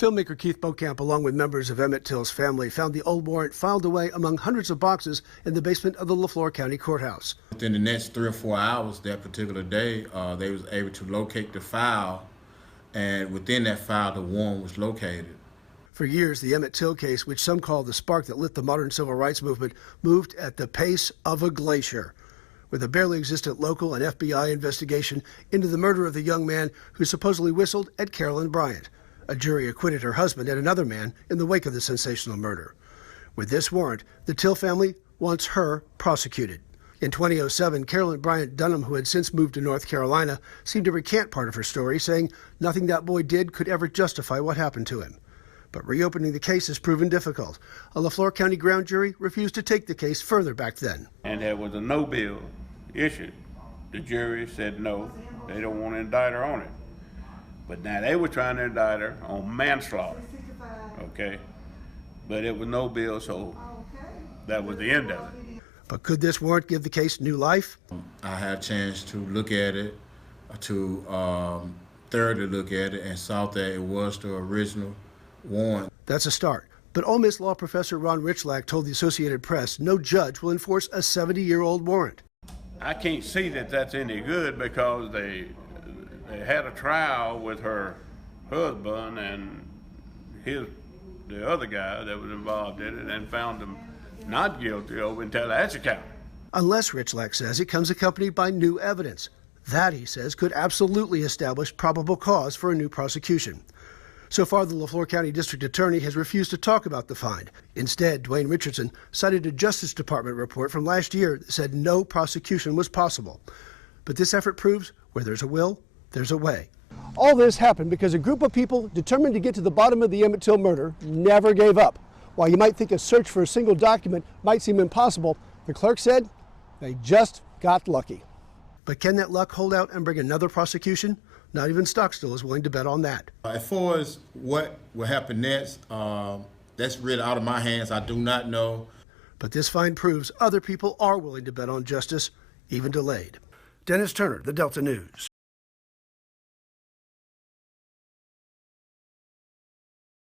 Filmmaker Keith Beaucamp, along with members of Emmett Till's family, found the old warrant filed away among hundreds of boxes in the basement of the LaFleur County Courthouse. Within the next 3 or 4 hours that particular day, they was able to locate the file, and within that file, the warrant was located. For years, the Emmett Till case, which some call the spark that lit the modern civil rights movement, moved at the pace of a glacier, with a barely existent local and FBI investigation into the murder of the young man who supposedly whistled at Carolyn Bryant. A jury acquitted her husband and another man in the wake of the sensational murder. With this warrant, the Till family wants her prosecuted. In 2007, Carolyn Bryant Dunham, who had since moved to North Carolina, seemed to recant part of her story, saying nothing that boy did could ever justify what happened to him. But reopening the case has proven difficult. A LaFleur County ground jury refused to take the case further back then. And there was a no bill issued. The jury said no, they don't want to indict her on it. But now they were trying to indict her on manslaughter, okay? But it was no bill, so that was the end of it. But could this warrant give the case new life? I had a chance to look at it, to thoroughly look at it, and saw that it was the original warrant. That's a start. But Ole Miss law professor Ron Richlack told the Associated Press no judge will enforce a 70-year-old warrant. I can't see that that's any good because they had a trial with her husband and the other guy that was involved in it and found him not guilty of intelligence count. Unless, Richlack says, it comes accompanied by new evidence. That, he says, could absolutely establish probable cause for a new prosecution. So far, the LaFleur County District Attorney has refused to talk about the find. Instead, Dwayne Richardson cited a Justice Department report from last year that said no prosecution was possible. But this effort proves where there's a will, there's a way. All this happened because a group of people determined to get to the bottom of the Emmett Till murder never gave up. While you might think a search for a single document might seem impossible, the clerk said they just got lucky. But can that luck hold out and bring another prosecution? Not even Stockstill is willing to bet on that. As far as what will happen next, that's really out of my hands. I do not know. But this find proves other people are willing to bet on justice, even delayed. Dennis Turner, the Delta News.